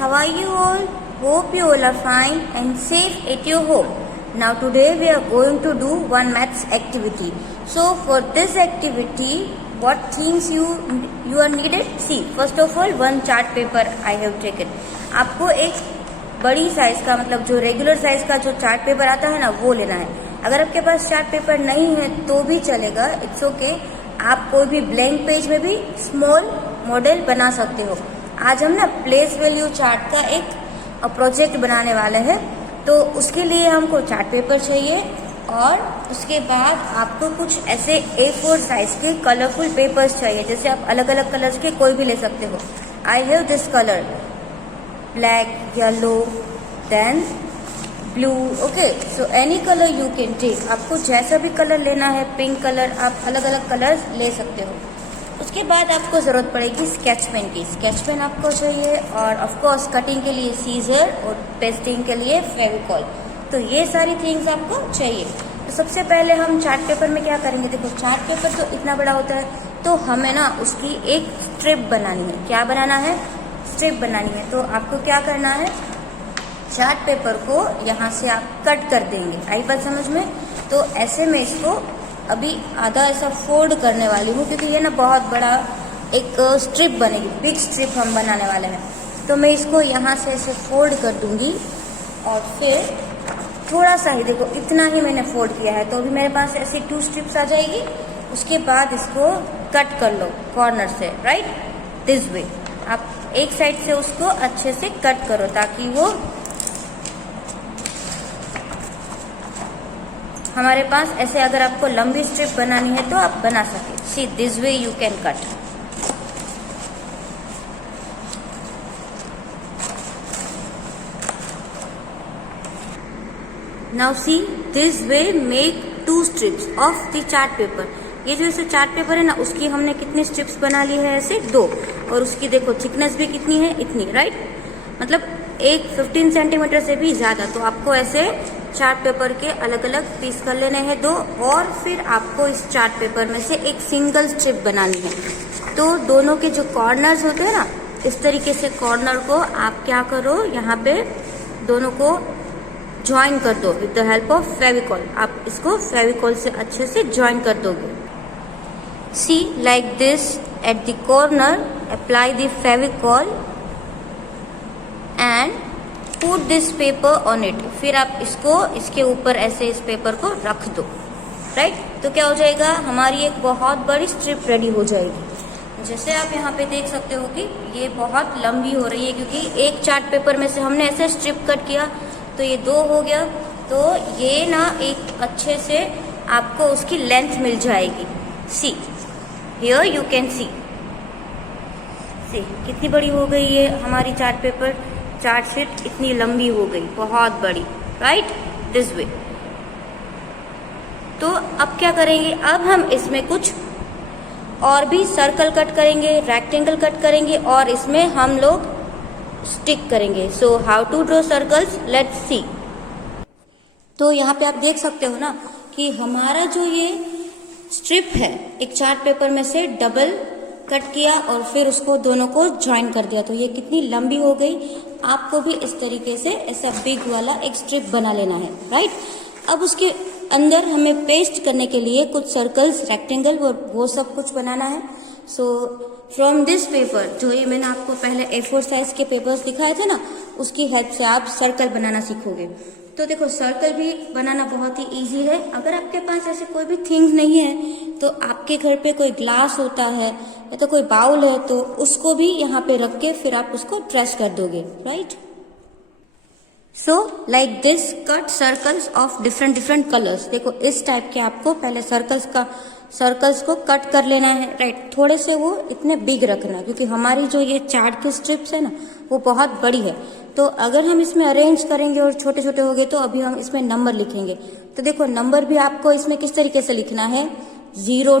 how are you all? Hope you all are fine and safe at your home. Now today we are going to do one maths activity. So for this activity, what things you are needed? See, first of all, one chart paper I have taken. आपको एक बड़ी size का, मतलब जो regular size का जो chart paper आता है ना, वो लेना है. अगर आपके पास चार्ट पेपर नहीं है तो भी चलेगा, इट्स ओके. आप कोई भी ब्लैंक पेज में भी स्मॉल मॉडल बना सकते हो. आज हम ना प्लेस वैल्यू चार्ट का एक प्रोजेक्ट बनाने वाले हैं, तो उसके लिए हमको चार्ट पेपर चाहिए और उसके बाद आपको कुछ ऐसे A4 साइज के कलरफुल पेपर्स चाहिए. जैसे आप अलग अलग कलर्स के कोई भी ले सकते हो. I have this colour, black, yellow, then blue. Okay, so any colour you can take. आपको जैसा भी कलर लेना है, पिंक कलर, आप अलग अलग कलर्स ले सकते हो. उसके बाद आपको जरूरत पड़ेगी स्केच पेन की. स्केच पेन आपको चाहिए और ऑफ कोर्स कटिंग के लिए सीजर और पेस्टिंग के लिए फेविकॉल. तो ये सारी थिंग्स आपको चाहिए. तो सबसे पहले हम चार्ट पेपर में क्या करेंगे. देखो, चार्ट पेपर तो इतना बड़ा होता है, तो हमें ना उसकी एक स्ट्रिप बनानी है. क्या बनाना है? स्ट्रिप बनानी है. तो आपको क्या करना है, चार्ट पेपर को यहाँ से आप कट कर देंगे. आई बात समझ में? तो ऐसे में इसको अभी आधा ऐसा फोल्ड करने वाली हूँ, क्योंकि ये ना बहुत बड़ा एक स्ट्रिप बनेगी, बिग स्ट्रिप हम बनाने वाले हैं. तो मैं इसको यहाँ से ऐसे फोल्ड कर दूंगी और फिर थोड़ा सा ही, देखो इतना ही मैंने फोल्ड किया है, तो अभी मेरे पास ऐसी 2 स्ट्रिप्स आ जाएगी. उसके बाद इसको कट कर लो कॉर्नर से, राइट, दिस वे. आप एक साइड से उसको अच्छे से कट करो ताकि वो हमारे पास ऐसे, अगर आपको लंबी स्ट्रिप बनानी है तो आप बना सके. See, this way you can cut. Now see, this way make 2 strips of the chart paper. ये जो ऐसे चार्ट पेपर है ना, उसकी हमने कितनी स्ट्रिप्स बना ली है? ऐसे 2. और उसकी देखो थिकनेस भी कितनी है? इतनी, राइट. मतलब एक 15 सेंटीमीटर से भी ज्यादा. तो आपको ऐसे चार्ट पेपर के अलग अलग पीस कर लेने हैं 2, और फिर आपको इस चार्ट पेपर में से एक सिंगल स्ट्रिप बनानी है. तो दोनों के जो कॉर्नर्स होते हैं ना, इस तरीके से कॉर्नर को आप क्या करो, यहाँ पे दोनों को ज्वाइन कर दो with the help of Fevicol. आप इसको फेविकॉल से अच्छे से ज्वाइन कर दोगे. See, like this at the corner apply the Fevicol and put this paper on it. फिर आप इसको इसके ऊपर ऐसे इस पेपर को रख दो, राइट. तो क्या हो जाएगा, हमारी एक बहुत बड़ी स्ट्रिप रेडी हो जाएगी. जैसे आप यहाँ पे देख सकते हो कि ये बहुत लंबी हो रही है, क्योंकि एक चार्ट पेपर में से हमने ऐसे स्ट्रिप कट किया, तो ये 2 हो गया. तो ये ना एक अच्छे से आपको उसकी लेंथ मिल जाएगी. सी, हियर यू कैन सी कितनी बड़ी हो गई ये हमारी चार्ट पेपर. चार्ट शीट इतनी लंबी हो गई, बहुत बड़ी, राइट, दिस वे. तो अब क्या करेंगे, अब हम इसमें कुछ और भी सर्कल कट करेंगे, रेक्टेंगल कट करेंगे, और इसमें हम लोग स्टिक करेंगे. So how to draw circles, let's see. तो यहाँ पे आप देख सकते हो ना कि हमारा जो ये स्ट्रिप है, एक चार्ट पेपर में से डबल कट किया और फिर उसको दोनों को ज्वाइन कर दिया, तो ये कितनी लंबी हो गई. आपको भी इस तरीके से ऐसा बिग वाला एक स्ट्रिप बना लेना है, राइट. अब उसके अंदर हमें पेस्ट करने के लिए कुछ सर्कल्स, रेक्टेंगल, वो सब कुछ बनाना है. सो फ्रॉम दिस पेपर, जो ये मैंने आपको पहले A4 साइज के पेपर्स दिखाए थे ना, उसकी हेल्प से आप सर्कल बनाना सीखोगे. तो देखो, सर्कल भी बनाना बहुत ही इजी है. अगर आपके पास ऐसे कोई भी थिंग्स नहीं है, तो आपके घर पे कोई ग्लास होता है या तो कोई बाउल है, तो उसको भी यहाँ पे रख के फिर आप उसको ट्रेस कर दोगे, right. So like this, cut circles of different different colours. देखो, इस टाइप के आपको पहले सर्कल्स को कट कर लेना है, राइट. थोड़े से वो इतने बिग रखना, क्योंकि हमारी जो ये चार्ट की स्ट्रिप्स है ना, वो बहुत बड़ी है. तो अगर हम इसमें अरेंज करेंगे और छोटे छोटे हो गए, तो अभी हम इसमें नंबर लिखेंगे. तो देखो, नंबर भी आपको इसमें किस तरीके से लिखना है, 0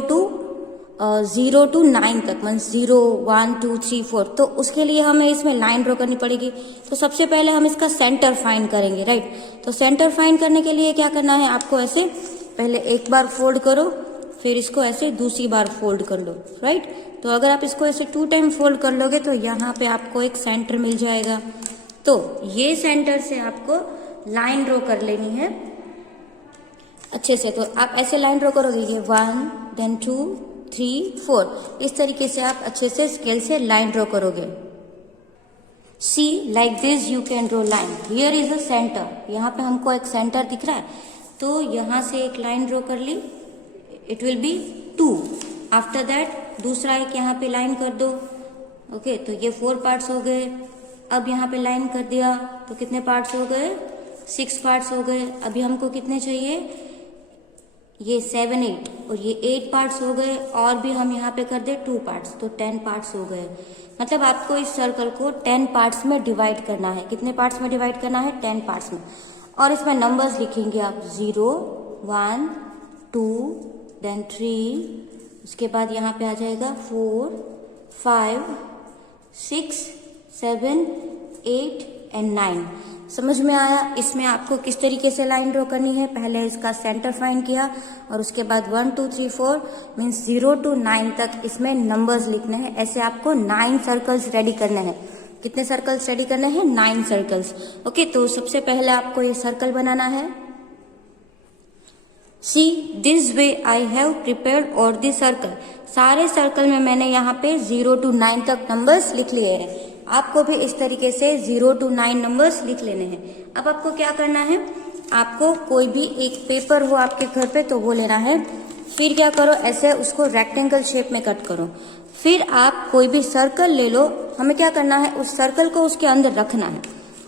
to 9 तक, मीन्स 0, 1, 2, 3, 4. तो उसके लिए हमें इसमें लाइन ड्रॉ करनी पड़ेगी. तो सबसे पहले हम इसका सेंटर फाइंड करेंगे, राइट. तो सेंटर फाइंड करने के लिए क्या करना है, आपको ऐसे पहले एक बार फोल्ड करो, फिर इसको ऐसे दूसरी बार फोल्ड कर लो, राइट। तो अगर आप इसको ऐसे 2 टाइम फोल्ड कर लोगे तो यहाँ पे आपको एक सेंटर मिल जाएगा। तो ये सेंटर से आपको लाइन ड्रॉ कर लेनी है अच्छे से। तो आप ऐसे लाइन ड्रॉ करोगे, ये 1 देन 2 3 4, इस तरीके से आप अच्छे से स्केल से लाइन ड्रॉ करोगे। See like this you can draw line. Here is a centre, यहाँ पे हमको एक सेंटर दिख रहा है, तो यहाँ से एक लाइन ड्रॉ कर ली, it will be 2। After that दूसरा एक यहाँ पे लाइन कर दो। ओके, तो ये 4 पार्ट्स हो गए। अब यहाँ पे लाइन कर दिया तो कितने पार्ट्स हो गए, 6 पार्ट्स हो गए। अभी हमको कितने चाहिए, ये 7 8 और ये 8 पार्ट्स हो गए। और भी हम यहाँ पे कर दे 2 पार्ट्स तो 10 पार्ट्स हो गए। मतलब आपको इस सर्कल को 10 पार्ट्स में डिवाइड करना है। कितने पार्ट्स में डिवाइड करना है, 10 पार्ट्स में। और इसमें नंबर्स लिखेंगे आप 0 1 2 देन 3, उसके बाद यहाँ पे आ जाएगा 4 5 6 7 8 एंड 9। समझ में आया इसमें आपको किस तरीके से लाइन ड्रॉ करनी है। पहले इसका सेंटर फाइंड किया और उसके बाद 1 2 3 4 मीन्स 0 to 9 तक इसमें नंबर्स लिखने हैं। ऐसे आपको 9 सर्कल्स रेडी करने हैं। कितने सर्कल्स रेडी करने हैं, 9 सर्कल्स। ओके, तो सबसे पहले आपको ये सर्कल बनाना है। सी this way I have prepared all the circle. सारे सर्कल में मैंने यहाँ पे 0 to 9 तक नंबर्स लिख लिए हैं। आपको भी इस तरीके से 0 to 9 नंबर्स लिख लेने हैं। अब आपको क्या करना है, आपको कोई भी एक पेपर हो आपके घर पे तो वो लेना है। फिर क्या करो, ऐसे उसको रेक्टेंगल शेप में कट करो। फिर आप कोई भी सर्कल ले लो। हमें क्या करना है, उस सर्कल को उसके अंदर रखना है।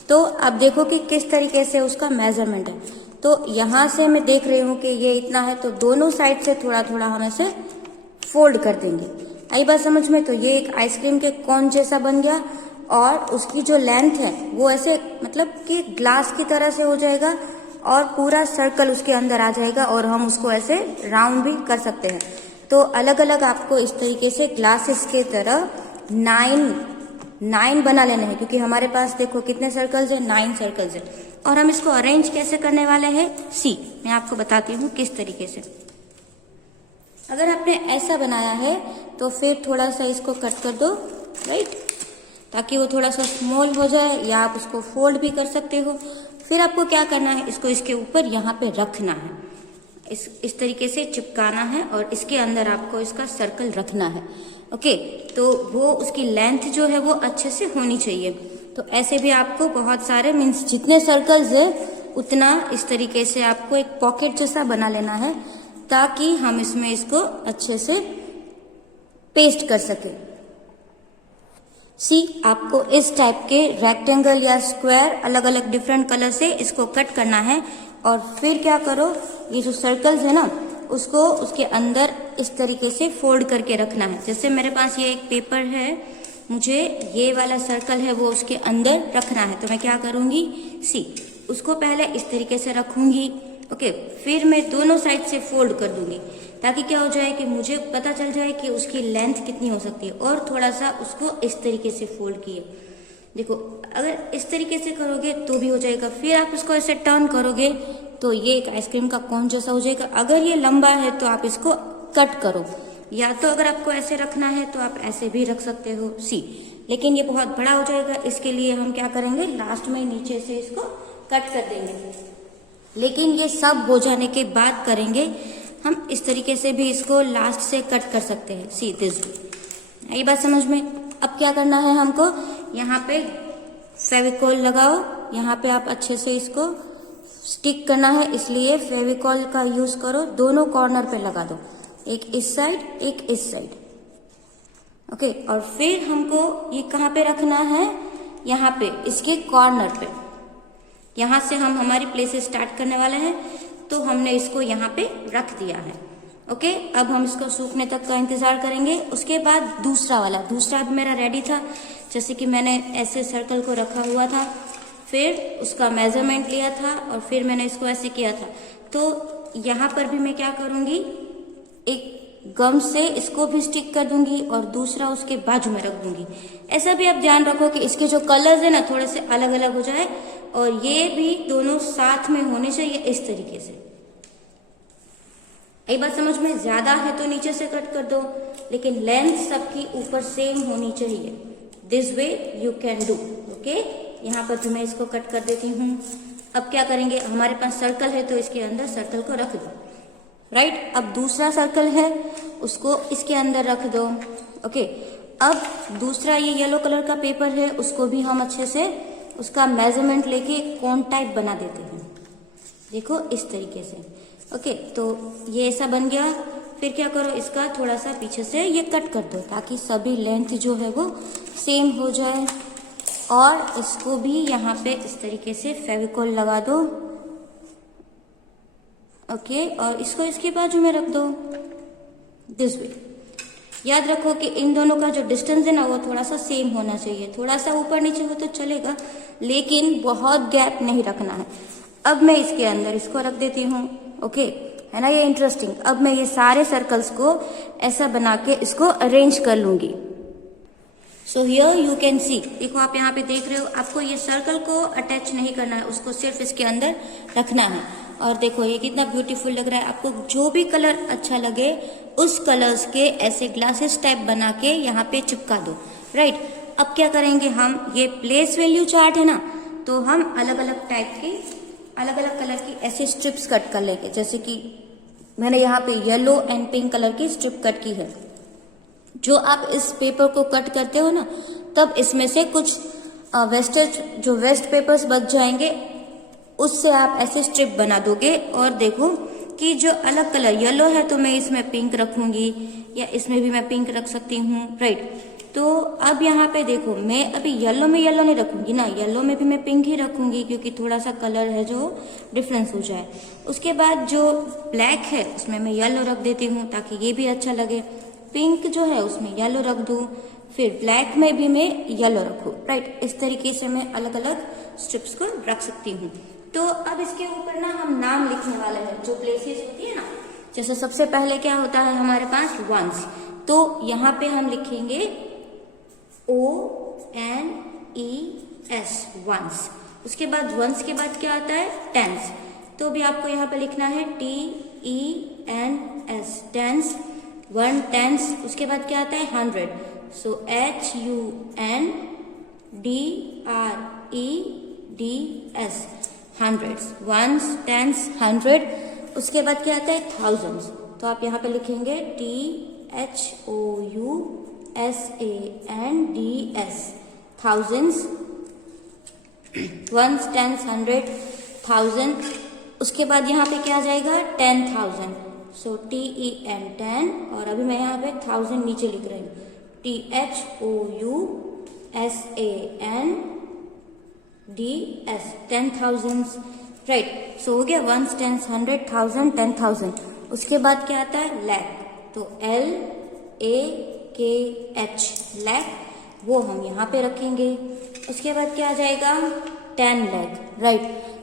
तो आप देखो कि किस तरीके से उसका मेजरमेंट है। तो यहाँ से मैं देख रही हूँ कि ये इतना है, तो दोनों साइड से थोड़ा थोड़ा हम ऐसे फोल्ड कर देंगे। आई बात समझ में। तो ये एक आइसक्रीम के कोन जैसा बन गया और उसकी जो लेंथ है वो ऐसे मतलब कि ग्लास की तरह से हो जाएगा और पूरा सर्कल उसके अंदर आ जाएगा और हम उसको ऐसे राउंड भी कर सकते हैं। तो अलग अलग आपको इस तरीके से ग्लासेस के तरह 9 बना लेने हैं, क्योंकि हमारे पास देखो कितने सर्कल्स है, 9 सर्कल्स है। और हम इसको अरेंज कैसे करने वाले हैं, सी मैं आपको बताती हूँ किस तरीके से। अगर आपने ऐसा बनाया है तो फिर थोड़ा सा इसको कट कर दो, राइट, ताकि वो थोड़ा सा स्मॉल हो जाए, या आप उसको फोल्ड भी कर सकते हो। फिर आपको क्या करना है, इसको इसके ऊपर यहाँ पे रखना है, इस तरीके से चिपकाना है और इसके अंदर आपको इसका सर्कल रखना है। ओके, तो वो उसकी लेंथ जो है वो अच्छे से होनी चाहिए। तो ऐसे भी आपको बहुत सारे मीन्स जितने सर्कल्स है उतना इस तरीके से आपको एक पॉकेट जैसा बना लेना है, ताकि हम इसमें इसको अच्छे से पेस्ट कर सके। सी आपको इस टाइप के रेक्टेंगल या स्क्वायर अलग अलग डिफरेंट कलर से इसको कट करना है। और फिर क्या करो, ये जो सर्कल्स है ना उसको उसके अंदर इस तरीके से फोल्ड करके रखना है। जैसे मेरे पास ये एक पेपर है, मुझे ये वाला सर्कल है वो उसके अंदर रखना है, तो मैं क्या करूंगी, सी उसको पहले इस तरीके से रखूंगी। ओके, फिर मैं दोनों साइड से फोल्ड कर दूंगी, ताकि क्या हो जाए कि मुझे पता चल जाए कि उसकी लेंथ कितनी हो सकती है। और थोड़ा सा उसको इस तरीके से फोल्ड किए, देखो अगर इस तरीके से करोगे तो भी हो जाएगा। फिर आप इसको ऐसे टर्न करोगे तो ये एक आइसक्रीम का कोन जैसा हो जाएगा। अगर ये लंबा है तो आप इसको कट करो, या तो अगर आपको ऐसे रखना है तो आप ऐसे भी रख सकते हो, सी। लेकिन ये बहुत बड़ा हो जाएगा, इसके लिए हम क्या करेंगे, लास्ट में नीचे से इसको कट कर देंगे। लेकिन ये सब हो जाने के बाद करेंगे, हम इस तरीके से भी इसको लास्ट से कट कर सकते हैं, सी दिस। ये बात समझ में। अब क्या करना है हमको, यहाँ पे फेविकॉल लगाओ, यहाँ पे आप अच्छे से इसको स्टिक करना है, इसलिए फेविकॉल का यूज करो। दोनों कॉर्नर पे लगा दो, एक इस साइड एक इस साइड। ओके, और फिर हमको ये कहाँ पे रखना है, यहाँ पे इसके कॉर्नर पे। यहाँ से हम हमारी प्लेसेस स्टार्ट करने वाले हैं, तो हमने इसको यहाँ पे रख दिया है। ओके, अब हम इसको सूखने तक का इंतजार करेंगे। उसके बाद दूसरा भी मेरा रेडी था। जैसे कि मैंने ऐसे सर्कल को रखा हुआ था, फिर उसका मेजरमेंट लिया था और फिर मैंने इसको ऐसे किया था। तो यहाँ पर भी मैं क्या करूंगी, एक गम से इसको भी स्टिक कर दूंगी और दूसरा उसके बाजू में रख दूंगी। ऐसा भी आप ध्यान रखो कि इसके जो कलर्स है ना थोड़े से अलग अलग हो जाए, और ये भी दोनों साथ में होने चाहिए इस तरीके से। एक बात समझ में, ज्यादा है तो नीचे से कट कर दो, लेकिन लेंथ सबकी ऊपर सेम होनी चाहिए। This way you can do. Okay, यहाँ पर भी मैं इसको कट कर देती हूँ। अब क्या करेंगे, हमारे पास सर्कल है तो इसके अंदर सर्कल को रख दो। राइट, अब दूसरा सर्कल है उसको इसके अंदर रख दो। ओके, अब दूसरा ये येलो कलर का पेपर है उसको भी हम अच्छे से उसका मेजरमेंट लेके कोन टाइप बना देते हैं। देखो इस तरीके से। ओके, तो ये ऐसा बन गया। फिर क्या करो, इसका थोड़ा सा पीछे से ये कट कर दो ताकि सभी लेंथ जो है वो सेम हो जाए। और इसको भी यहाँ पे इस तरीके से फेविकोल लगा दो। ओके, और इसको इसके बाजू में रख दो दिस वे। याद रखो कि इन दोनों का जो डिस्टेंस है ना वो थोड़ा सा सेम होना चाहिए। थोड़ा सा ऊपर नीचे हो तो चलेगा, लेकिन बहुत गैप नहीं रखना है। अब मैं इसके अंदर इसको रख देती हूँ। ओके, है ना ये इंटरेस्टिंग। अब मैं ये सारे सर्कल्स को ऐसा बना के इसको अरेंज कर लूंगी। So here you can see, देखो आप यहाँ पे देख रहे हो, आपको ये सर्कल को अटैच नहीं करना है, उसको सिर्फ इसके अंदर रखना है। और देखो ये कितना ब्यूटीफुल लग रहा है। आपको जो भी कलर अच्छा लगे उस कलर्स के ऐसे ग्लासेस टाइप बना के यहाँ पे चिपका दो। राइट, अब क्या करेंगे हम, ये प्लेस वैल्यू चार्ट है ना, तो हम अलग अलग टाइप की अलग अलग कलर की ऐसे स्ट्रिप्स कट कर लेंगे। जैसे कि मैंने यहाँ पे येलो एंड पिंक कलर की स्ट्रिप कट की है। जो आप इस पेपर को कट करते हो ना, तब इसमें से कुछ वेस्टेज जो वेस्ट पेपर्स बच जाएंगे उससे आप ऐसे स्ट्रिप बना दोगे। और देखो कि जो अलग कलर येलो है तो मैं इसमें पिंक रखूंगी, या इसमें भी मैं पिंक रख सकती हूँ। राइट, तो अब यहाँ पे देखो मैं अभी येलो में येलो नहीं रखूंगी ना, येलो में भी मैं पिंक ही रखूंगी क्योंकि थोड़ा सा कलर है जो डिफरेंस हो जाए। उसके बाद जो ब्लैक है उसमें मैं येलो रख देती हूँ ताकि ये भी अच्छा लगे। पिंक जो है उसमें येलो रख दूँ, फिर ब्लैक में भी मैं येलो रखूँ। राइट, इस तरीके से मैं अलग अलग स्ट्रिप्स को रख सकती हूँ। तो अब इसके ऊपर ना हम नाम लिखने वाले हैं, जो प्लेसेस होती है ना। जैसे सबसे पहले क्या होता है हमारे पास वंस, तो यहाँ पे हम लिखेंगे ONES वंस। उसके बाद वंस के बाद क्या आता है टेंस, तो भी आपको यहाँ पे लिखना है TENS टेंस, 1 टेंस। उसके बाद क्या आता है 100, सो HUNDREDS हंड्रेड्स, वंस टेंस 100। उसके बाद क्या आता है थाउजेंड्स, तो आप यहाँ पे लिखेंगे THOUSANDS thousands, ones tens 100 thousand. उसके बाद यहाँ पे क्या आ जाएगा 10,000, सो TEN 10, और अभी मैं यहाँ पे 1000 नीचे लिख रही हूँ THOUSANDS 10,000। राइट, सो हो गया वंस टेंस 100 1000 10,000। उसके बाद क्या आता है लैख, तो LAKH लैख, वो हम यहाँ पे रखेंगे। उसके बाद क्या आ जाएगा 10 लाख। राइट,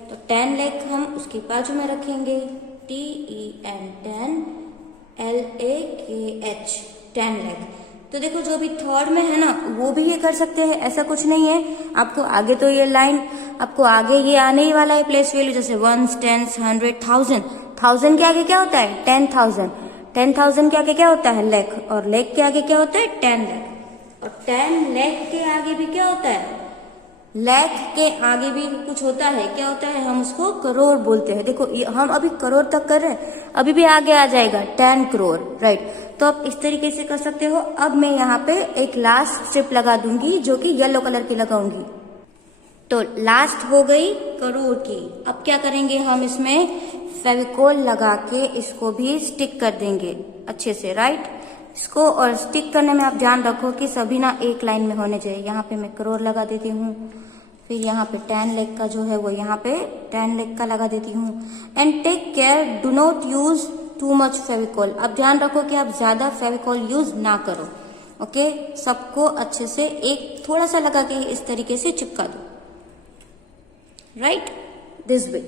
तो 10 लाख हम उसके बाजू में रखेंगे TEN 10 LAKH 10 लाख। तो देखो जो भी थर्ड में है ना वो भी ये कर सकते हैं, ऐसा कुछ नहीं है। आपको आगे तो ये लाइन आपको आगे ये आने ही वाला है प्लेस वैल्यू, जैसे वंस टेंस 100 1000, 1000 के आगे क्या होता है 10,000, 10,000 के आगे क्या होता है लाख, और लाख के आगे क्या होता है 10 लाख, और 10 लाख के आगे भी क्या होता है लाख के आगे भी कुछ होता है, क्या होता है हम उसको करोड़ बोलते हैं। देखो हम अभी करोड़ तक कर रहे हैं, अभी भी आगे आ जाएगा 10 करोड़। राइट, तो आप इस तरीके से कर सकते हो। अब मैं यहाँ पे एक लास्ट स्ट्रिप लगा दूंगी जो कि येलो कलर की लगाऊंगी। तो लास्ट हो गई करोड़ की। अब क्या करेंगे हम इसमें फेविकोल लगा के इसको भी स्टिक कर देंगे अच्छे से। राइट, इसको और स्टिक करने में आप ध्यान रखो कि सभी ना एक लाइन में होने चाहिए। यहाँ पे मैं करोड़ लगा देती हूँ, फिर यहाँ पे 10 लाख का जो है वो यहाँ पे 10 लाख का लगा देती हूँ। And take care, do not use too much Fevicol. अब ध्यान रखो कि आप ज्यादा फेविकोल यूज ना करो। ओके, सबको अच्छे से एक थोड़ा सा लगा के इस तरीके से चिपका दो। Right, this way.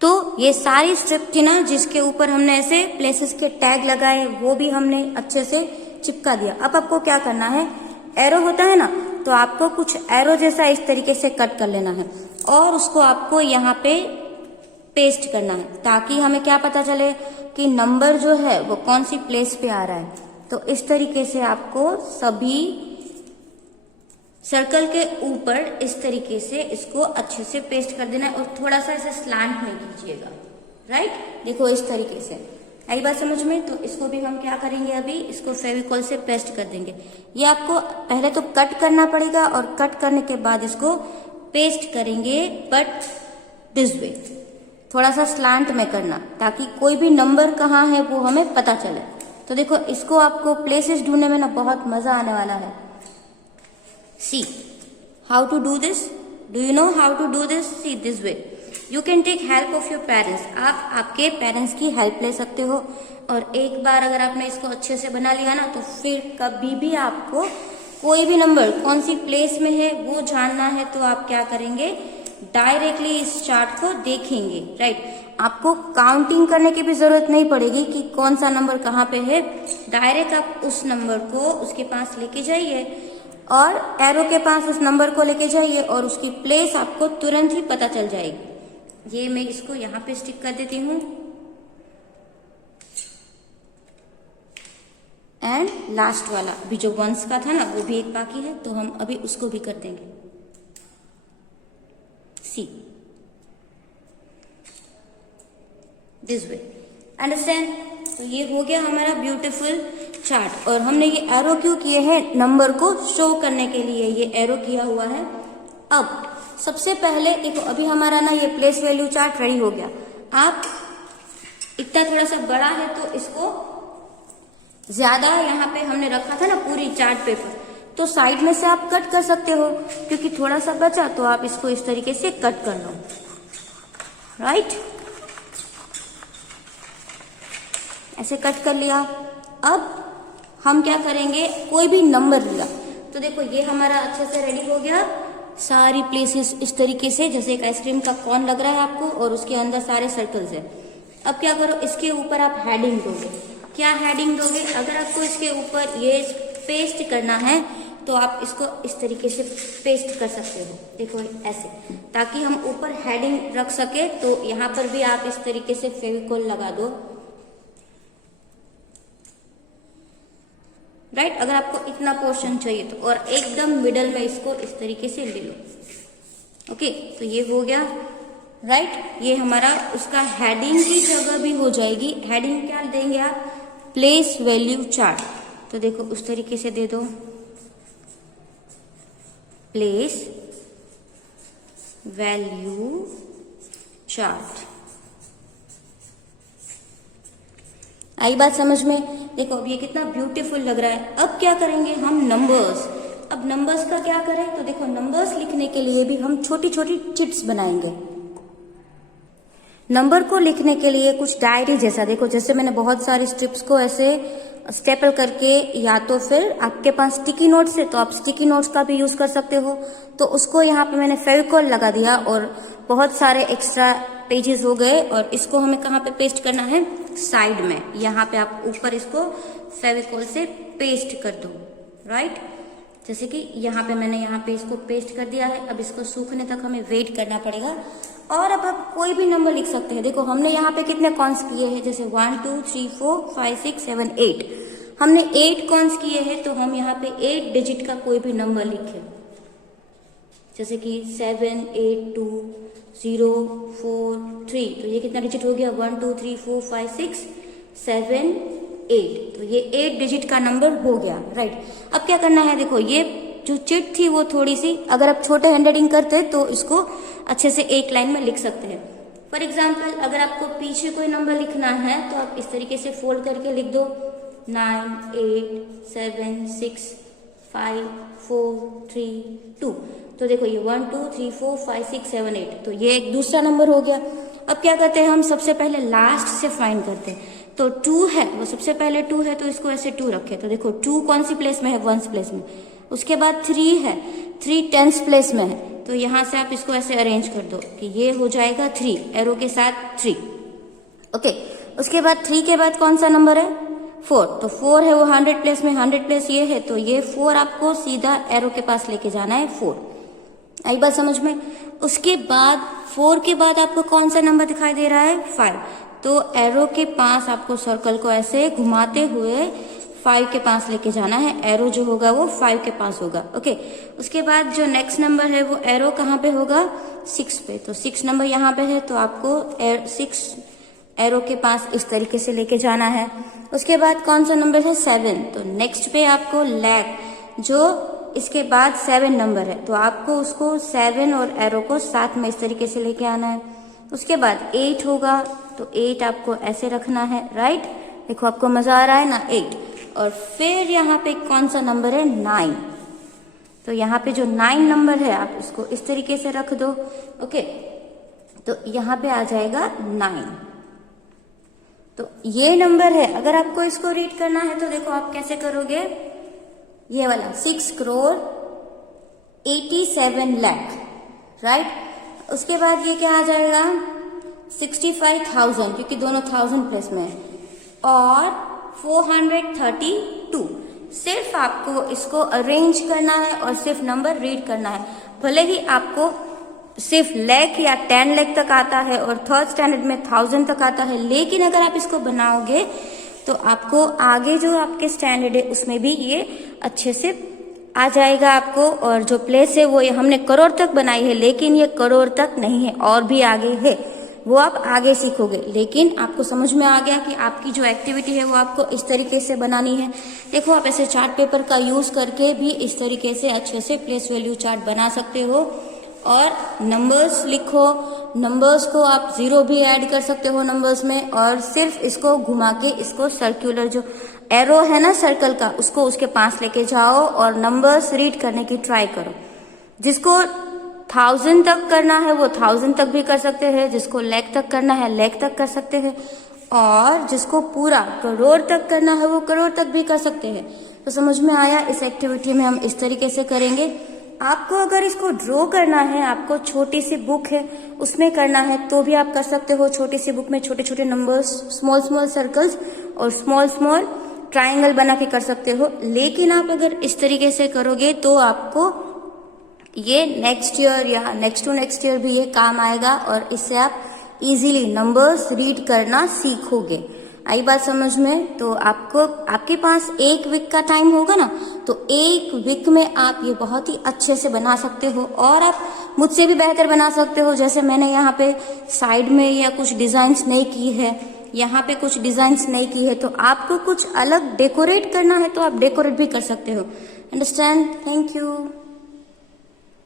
तो ये सारी स्ट्रिप थी ना जिसके ऊपर हमने ऐसे प्लेसेस के टैग लगाए, वो भी हमने अच्छे से चिपका दिया। अब आपको क्या करना है, एरो होता है ना, तो आपको कुछ एरो जैसा इस तरीके से कट कर लेना है और उसको आपको यहाँ पे पेस्ट करना है, ताकि हमें क्या पता चले कि नंबर जो है वो कौन सी प्लेस पे आ रहा है। तो इस तरीके से आपको सभी सर्कल के ऊपर इस तरीके से इसको अच्छे से पेस्ट कर देना है और थोड़ा सा इसे स्लांट में कीजिएगा, राइट। देखो इस तरीके से आई बात समझ में। तो इसको भी हम क्या करेंगे, अभी इसको फेविकॉल से पेस्ट कर देंगे। ये आपको पहले तो कट करना पड़ेगा और कट करने के बाद इसको पेस्ट करेंगे, बट दिस वे, थोड़ा सा स्लांट में करना, ताकि कोई भी नंबर कहाँ है वो हमें पता चले। तो देखो इसको आपको प्लेसेस ढूंढने में ना बहुत मजा आने वाला है। See how to do this, do you know how to do this? See this way, you can take help of your parents. आप आपके पेरेंट्स की हेल्प ले सकते हो, और एक बार अगर आपने इसको अच्छे से बना लिया ना, तो फिर कभी भी आपको कोई भी नंबर कौन सी प्लेस में है वो जानना है तो आप क्या करेंगे, डायरेक्टली इस चार्ट को देखेंगे, राइट। आपको काउंटिंग करने की भी जरूरत नहीं पड़ेगी कि कौन सा नंबर कहाँ पे है। डायरेक्ट आप उस नंबर को उसके पास लेके जाइए और एरो के पास उस नंबर को लेके जाइए और उसकी प्लेस आपको तुरंत ही पता चल जाएगी। ये मैं इसको यहाँ पे स्टिक कर देती हूँ। एंड लास्ट वाला अभी जो वंस का था ना, वो भी एक बाकी है, तो हम अभी उसको भी कर देंगे। सी दिस वे, अंडरस्टैंड। तो ये हो गया हमारा ब्यूटीफुल चार्ट। और हमने ये एरो क्यों किए हैं, नंबर को शो करने के लिए ये एरो किया हुआ है। अब सबसे पहले देखो, अभी हमारा ना ये प्लेस वैल्यू चार्ट रेडी हो गया। आप इतना थोड़ा सा बड़ा है तो इसको ज्यादा यहाँ पे हमने रखा था ना पूरी चार्ट पेपर, तो साइड में से आप कट कर सकते हो, क्योंकि थोड़ा सा बचा तो आप इसको इस तरीके से कट कर लो, राइट। ऐसे कट कर लिया। अब हम क्या करेंगे, कोई भी नंबर लिया तो देखो ये हमारा अच्छे से रेडी हो गया। सारी प्लेसेस इस तरीके से, जैसे एक आइसक्रीम का कॉर्न लग रहा है आपको और उसके अंदर सारे सर्कल्स है। अब क्या करो, इसके ऊपर आप हेडिंग दोगे। क्या हेडिंग दोगे, अगर आपको इसके ऊपर ये पेस्ट करना है तो आप इसको इस तरीके से पेस्ट कर सकते हो, देखो ऐसे, ताकि हम ऊपर हेडिंग रख सके। तो यहाँ पर भी आप इस तरीके से फेविकोल लगा दो, राइट। अगर आपको इतना पोर्शन चाहिए तो, और एकदम मिडल में इसको इस तरीके से ले लो। ओके, तो ये हो गया, राइट। ये हमारा उसका हेडिंग की जगह भी हो जाएगी। हेडिंग क्या देंगे आप, प्लेस वैल्यू चार्ट। तो देखो उस तरीके से दे दो, प्लेस वैल्यू चार्ट। आई बात समझ में? देखो अब ये कितना ब्यूटीफुल लग रहा है। अब क्या करेंगे हम, नंबर्स। अब नंबर्स का क्या करें, तो देखो नंबर्स लिखने के लिए भी हम छोटी छोटी चिट्स बनाएंगे। नंबर को लिखने के लिए कुछ डायरी जैसा, देखो जैसे मैंने बहुत सारी स्ट्रिप्स को ऐसे स्टेपल करके, या तो फिर आपके पास स्टिकी नोट्स है तो आप स्टिकी नोट्स का भी यूज कर सकते हो। तो उसको यहाँ पे मैंने फेविकॉल लगा दिया और बहुत सारे एक्स्ट्रा पेजेस हो गए। और इसको हमें कहाँ पे पेस्ट करना है, साइड में। यहाँ पे आप ऊपर इसको फेविकॉल से पेस्ट कर दो, राइट। जैसे कि यहाँ पे मैंने यहाँ पे इसको पेस्ट कर दिया है। अब इसको सूखने तक हमें वेट करना पड़ेगा। और अब आप कोई भी नंबर लिख सकते हैं। देखो हमने यहाँ पे कितने कॉन्स किए हैं, जैसे 1 2 3 4 5 6 7 8, हमने 8 कॉन्स किए हैं। तो हम यहाँ पे 8 डिजिट का कोई भी नंबर लिखे, जैसे कि 7 8 2 0 4 3। तो ये कितना डिजिट हो गया, 1 2 3 4 5 6 7 8। तो ये 8 डिजिट का नंबर हो गया, राइट। अब क्या करना है, देखो ये जो चिट थी वो थोड़ी सी, अगर आप छोटे हैंडराइटिंग करते तो इसको अच्छे से एक लाइन में लिख सकते हैं। फॉर एग्जाम्पल अगर आपको पीछे कोई नंबर लिखना है तो आप इस तरीके से फोल्ड करके लिख दो, 9 8 7 6 5 4 3 2। तो देखो ये 1 2 3 4 5 6 7 8। तो ये एक दूसरा नंबर हो गया। अब क्या करते हैं हम, सबसे पहले लास्ट से फाइंड करते हैं। तो 2 है, वो सबसे पहले 2 है तो इसको ऐसे 2 रखे। तो देखो 2 कौन सी प्लेस में है, 1 प्लेस में। उसके बाद 3 है, 3 10 प्लेस में है। तो यहां से आप इसको ऐसे अरेंज कर दो कि ये हो जाएगा 3, एरो के साथ 3। ओके, उसके बाद 3 के बाद कौन सा नंबर है, 4। तो 4 है वो 100 प्लेस में, 100 प्लेस ये है। तो ये 4 आपको सीधा एरो के पास लेके जाना है, 4। आई बात समझ में? उसके बाद 4 के बाद आपको कौन सा नंबर दिखाई दे रहा है? 5। तो एरो के पास आपको सर्कल को ऐसे घुमाते हुए 5 के पास लेके जाना है। एरो जो होगा वो 5 के पास होगा। ओके, उसके बाद जो नेक्स्ट नंबर है वो एरो कहाँ पे होगा? 6 पे। तो 6 नंबर यहाँ पे है, तो आपको 6 एरो के पास इस तरीके से लेके जाना है। उसके बाद कौन सा नंबर है? 7। तो नेक्स्ट पे आपको लेग, जो इसके बाद 7 नंबर है, तो आपको उसको 7 और एरो को साथ में इस तरीके से लेके आना है। उसके बाद 8 होगा, तो 8 आपको ऐसे रखना है, राइट। देखो आपको मजा आ रहा है ना, 8। और फिर यहाँ पे कौन सा नंबर है? 9। तो यहाँ पे जो 9 नंबर है आप इसको इस तरीके से रख दो। ओके, तो यहाँ पे आ जाएगा 9। तो ये नंबर है। अगर आपको इसको रीड करना है तो देखो आप कैसे करोगे, ये वाला 6 करोड़ 87 लाख, राइट। उसके बाद ये क्या आ जाएगा? 65,000, क्योंकि दोनों 1000 प्लेस में है, और 432। सिर्फ आपको इसको अरेंज करना है और सिर्फ नंबर रीड करना है। भले ही आपको सिर्फ लाख या 10 लाख तक आता है और थर्ड स्टैंडर्ड में 1000 तक आता है, लेकिन अगर आप इसको बनाओगे तो आपको आगे जो आपके स्टैंडर्ड है उसमें भी ये अच्छे से आ जाएगा आपको। और जो प्लेस है वो हमने करोड़ तक बनाई है, लेकिन ये करोड़ तक नहीं है, और भी आगे है, वो आप आगे सीखोगे। लेकिन आपको समझ में आ गया कि आपकी जो एक्टिविटी है वो आपको इस तरीके से बनानी है। देखो आप ऐसे चार्ट पेपर का यूज करके भी इस तरीके से अच्छे से प्लेस वैल्यू चार्ट बना सकते हो। और नंबर्स लिखो, नंबर्स को आप 0 भी ऐड कर सकते हो नंबर्स में, और सिर्फ इसको घुमा के इसको सर्कुलर जो एरो है ना सर्कल का, उसको उसके पास लेके जाओ और नंबर्स रीड करने की ट्राई करो। जिसको 1000 तक करना है वो 1000 तक भी कर सकते हैं, जिसको लाख तक करना है लाख तक कर सकते हैं, और जिसको पूरा करोड़ तक करना है वो करोड़ तक भी कर सकते हैं। तो समझ में आया? इस एक्टिविटी में हम इस तरीके से करेंगे। आपको अगर इसको ड्रॉ करना है, आपको छोटी सी बुक है उसमें करना है तो भी आप कर सकते हो। छोटी सी बुक में छोटे छोटे नंबर्स, स्मॉल स्मॉल सर्कल्स और स्मॉल स्मॉल ट्राइंगल बना के कर सकते हो। लेकिन आप अगर इस तरीके से करोगे तो आपको ये नेक्स्ट ईयर या नेक्स्ट टू नेक्स्ट ईयर भी ये काम आएगा, और इससे आप इजीली नंबर्स रीड करना सीखोगे। आई बात समझ में? तो आपको आपके पास 1 वीक का टाइम होगा ना, तो 1 वीक में आप ये बहुत ही अच्छे से बना सकते हो, और आप मुझसे भी बेहतर बना सकते हो। जैसे मैंने यहाँ पे साइड में या कुछ डिजाइन्स नहीं की है, यहाँ पे कुछ डिजाइन्स नहीं की है, तो आपको कुछ अलग डेकोरेट करना है तो आप डेकोरेट भी कर सकते हो। अंडरस्टैंड? Thank you.